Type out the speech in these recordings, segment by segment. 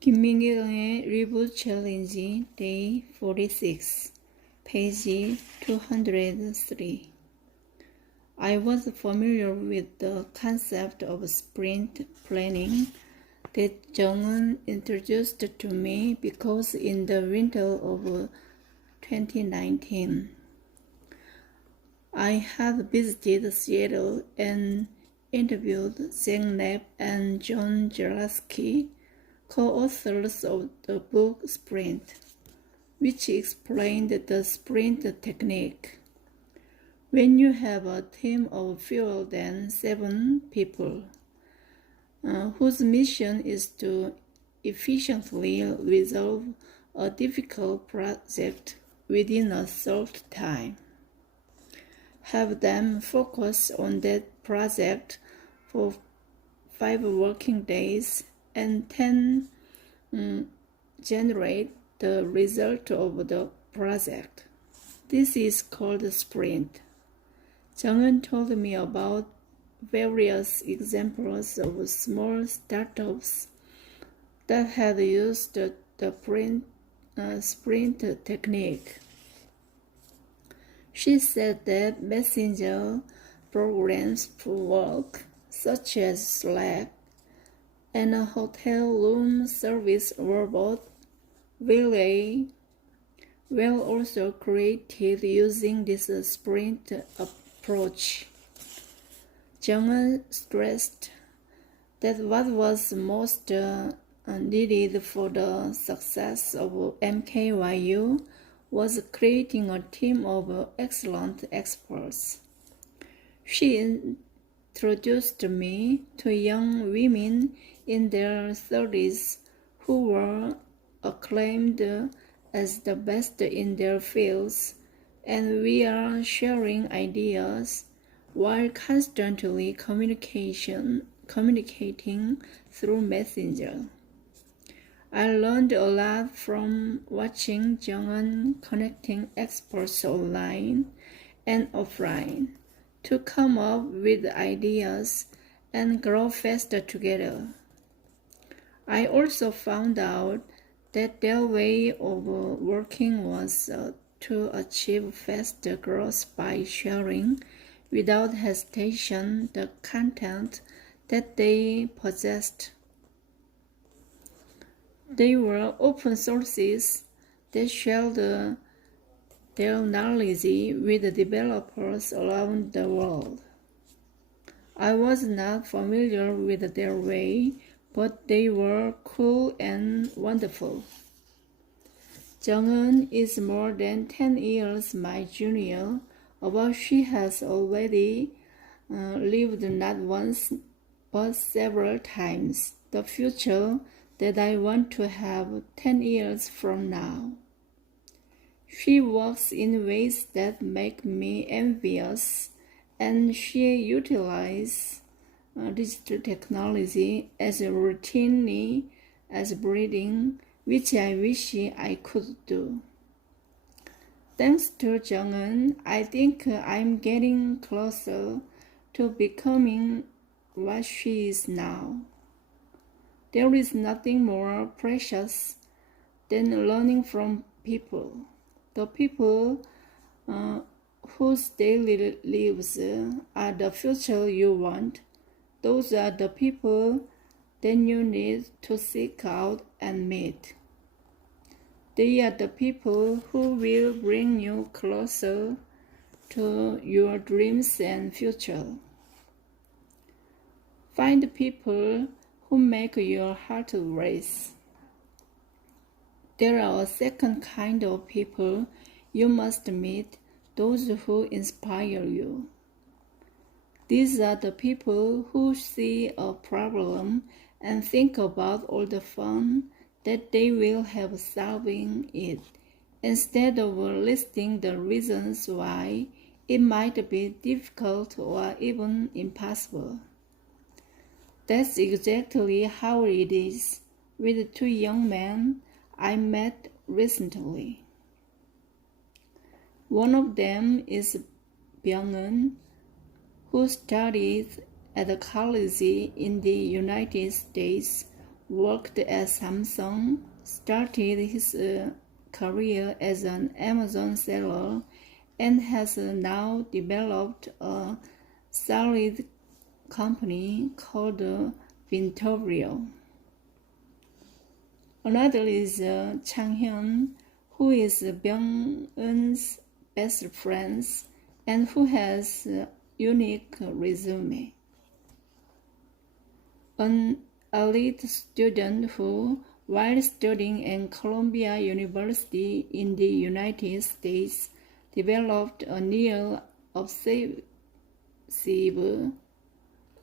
김민경의 리뷰 챌린지 Day 46, page 203. I was familiar with the concept of sprint planning that Jung introduced to me because in the winter of 2019, I had visited Seattle and interviewed Zhang Nep and John Jelaski, co-authors of the book Sprint, which explained the sprint technique. When you have a team of fewer than 7 people, whose mission is to efficiently resolve a difficult project within a short time, have them focus on that project for 5 working days and then generate the result of the project. This is called sprint. Jung told me about various examples of small startups that had used the sprint technique. She said that messenger programs for work, such as Slack, and a hotel room service robot, Relay, were also created using this sprint approach. Jung stressed that what was most needed for the success of MKYU was creating a team of excellent experts. She introduced me to young women in their 30s who were acclaimed as the best in their fields, and we are sharing ideas while constantly communicating through Messenger. I learned a lot from watching Jung connecting experts online and offline to come up with ideas and grow faster together. I also found out that their way of working was to achieve faster growth by sharing without hesitation the content that they possessed. They were open sources that shared their knowledge with the developers around the world. I was not familiar with their way, but they were cool and wonderful. Jung is more than 10 years my junior, but she has already lived not once but several times the future that I want to have 10 years from now. She works in ways that make me envious, and she utilizes digital technology as routinely as breathing, which I wish I could do. Thanks to Jung, I think I'm getting closer to becoming what she is now. There is nothing more precious than learning from people. The people whose daily lives are the future you want. Those are the people that you need to seek out and meet. They are the people who will bring you closer to your dreams and future. Find people who make your heart race. There are a second kind of people you must meet, those who inspire you. These are the people who see a problem and think about all the fun that they will have solving it, instead of listing the reasons why it might be difficult or even impossible. That's exactly how it is with 2 young men I met recently. One of them is Byung-eun, who studied at a college in the United States worked at Samsung, started his career as an Amazon seller, and has now developed a solid company called Vintovrio. Another is Chang-hyun, who is Byung-eun's best friend and who has a unique resume. An elite student who, while studying at Columbia University in the United States, developed a near-obsessive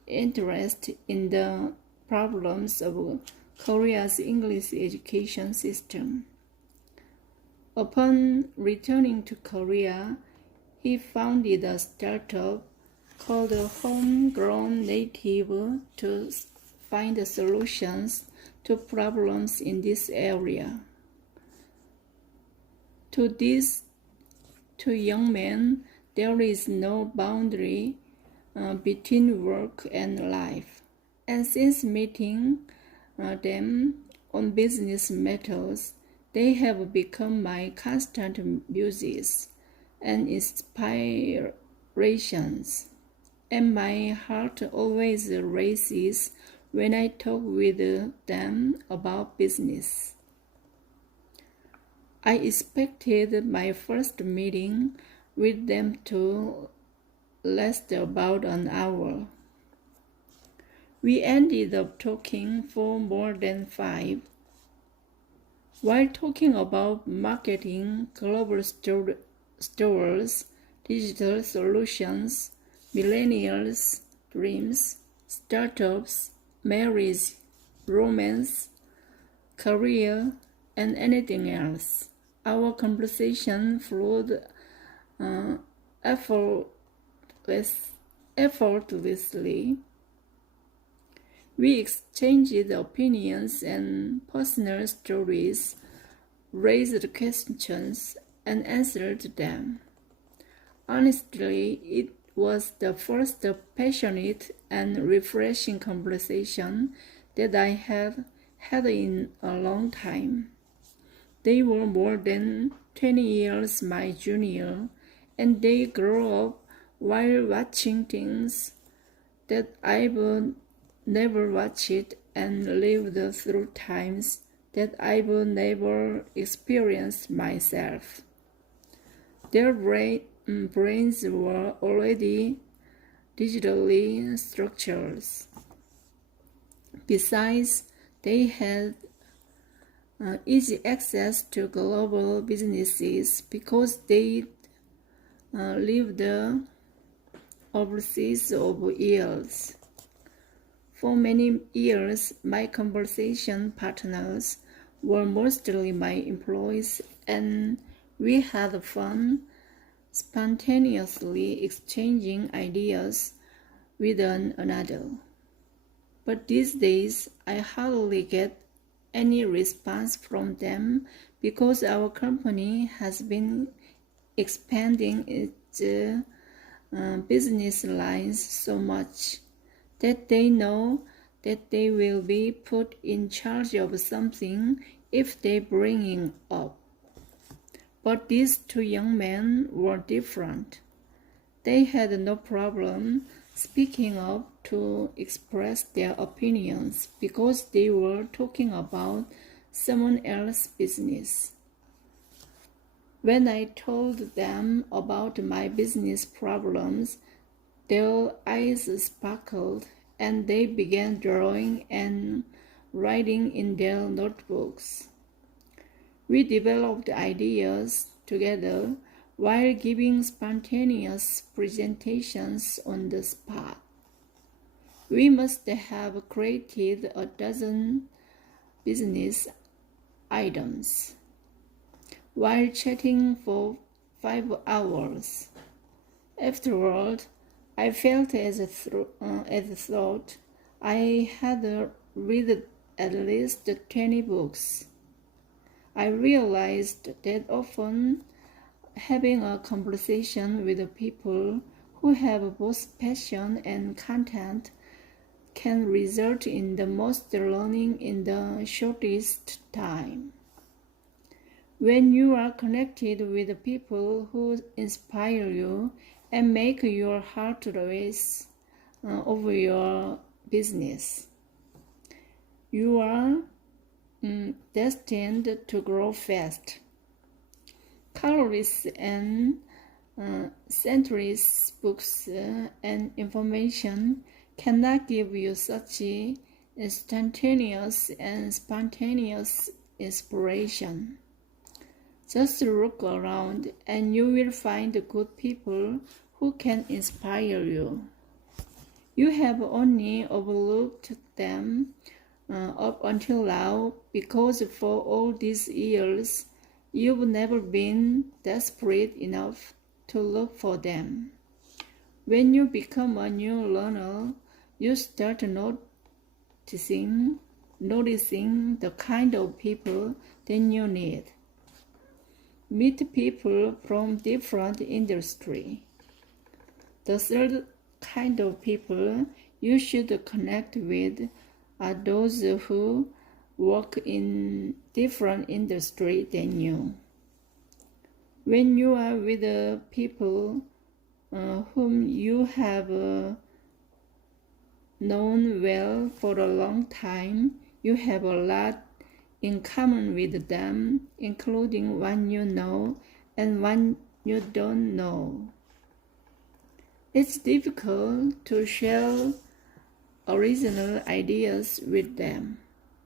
interest in the problems of Korea's English education system. Upon returning to Korea, he founded a startup called Homegrown Native to find solutions to problems in this area. To these two young men, there is no boundary between work and life. And since meeting them on business matters, they have become my constant muses and inspirations, and my heart always races when I talk with them about business. I expected my first meeting with them to last about an hour. We ended up talking for more than 5. While talking about marketing, global stores, digital solutions, millennials' dreams, startups, marriage, romance, career, and anything else, our conversation flowed effortlessly. We exchanged opinions and personal stories, raised questions, and answered them. Honestly, it was the first passionate and refreshing conversation that I have had in a long time. They were more than 20 years my junior, and they grew up while watching things that I've never watched and lived through times that I've never experienced myself. Their brains were already digitally structured. Besides, they had easy access to global businesses because they lived overseas over years. For many years, my conversation partners were mostly my employees, and we had fun spontaneously exchanging ideas with one another. But these days, I hardly get any response from them because our company has been expanding its business lines so much that they know that they will be put in charge of something if they bring it up. But these two young men were different. They had no problem speaking up to express their opinions because they were talking about someone else's business. When I told them about my business problems, their eyes sparkled, and they began drawing and writing in their notebooks. We developed ideas together while giving spontaneous presentations on the spot. We must have created a dozen business items while chatting for 5 hours. Afterward, I felt as thought I had read at least 20 books. I realized that often having a conversation with people who have both passion and content can result in the most learning in the shortest time. When you are connected with people who inspire you and make your heart race over your business, you are destined to grow fast. Colorist and centrist books and information cannot give you such instantaneous and spontaneous inspiration. Just look around and you will find good people who can inspire you. You have only overlooked them up until now because for all these years you've never been desperate enough to look for them. When you become a new learner, you start noticing the kind of people that you need. Meet people from different industries. The third kind of people you should connect with are those who work in different industries than you. When you are with people whom you have known well for a long time, you have a lot in common with them, including one you know and one you don't know. It's difficult to share original ideas with them.